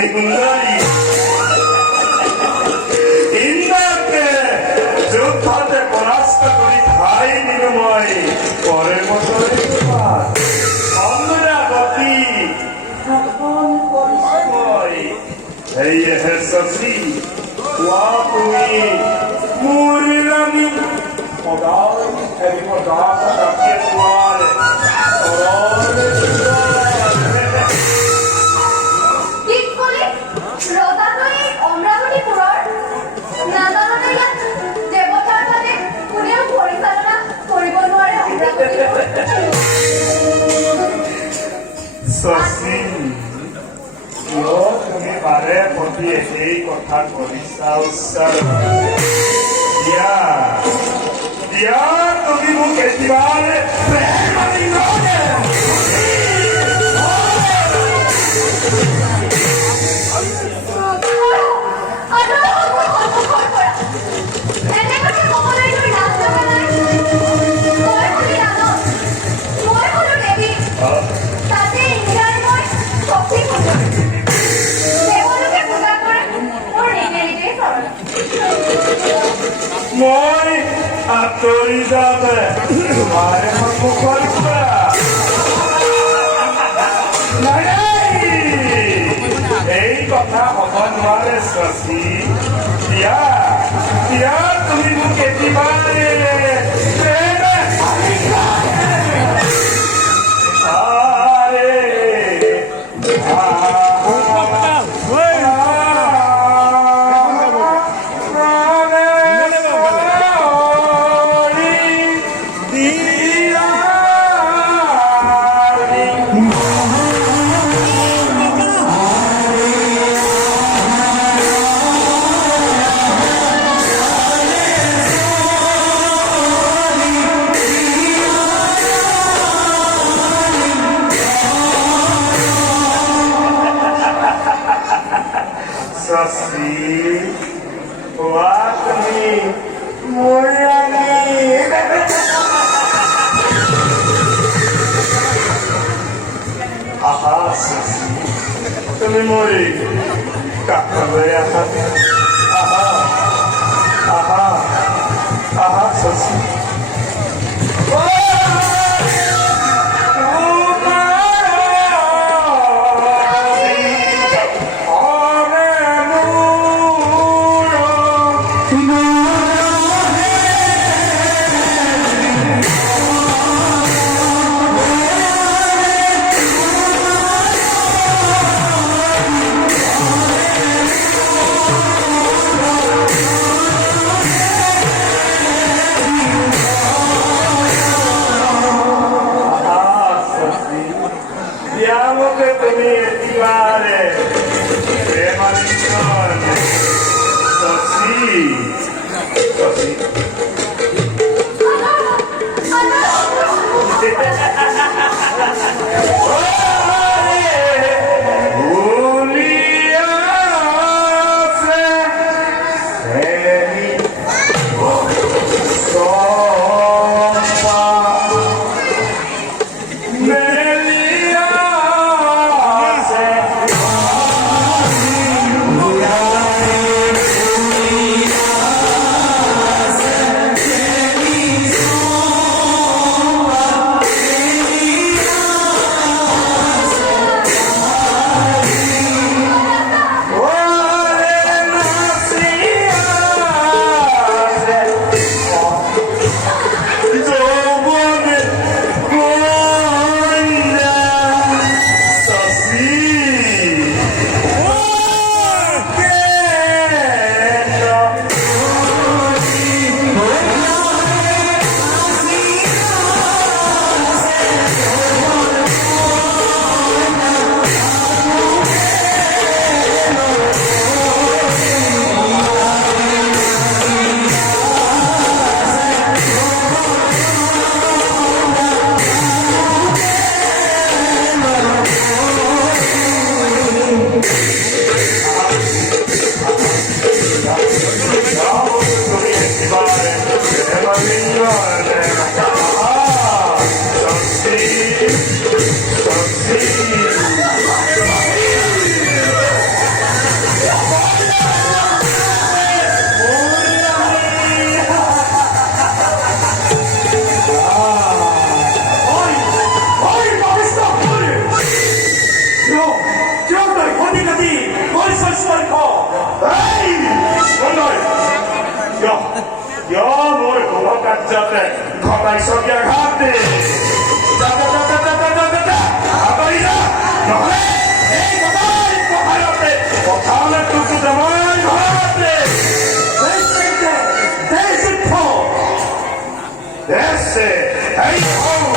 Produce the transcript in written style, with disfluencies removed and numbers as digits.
তুমি সুন্দরী ইন্দ্রকে যুদ্ধতে পরাস্ত করি খাই নিরময় পরের বছরে তোমার অমরাবতী এখন পরিচয় এই হে শশী ওয়া তুমি মুরিলানি পদাই এই পদাস ডাকে তোমার শশী কিয় তুমি বাৰে প্ৰতি এই কথা কৰিছা উচ্চাৰ দিয়া দিয়া তুমি মোক একেবাৰে প্ৰেম আনি নদে মই আঁতৰি যাবে তোমাৰে সন্মুখৰ পৰা এই কথা হ'ব নোৱাৰে শশী দিয়া দিয়া তুমি মোক একেবাৰে শশী ওয়া তুমি মুরানি আহা শশী তুমি মরি কাকলে আহা আহা আহা আহা শশী কাৰ্যতে ঘটাইছকীয়া ঘাট দে আঁতৰি যা নহ'লে এই গদাই পথাৰতে পথাৰলৈ তোকো যাবই ঘৰতে That's it. Hey,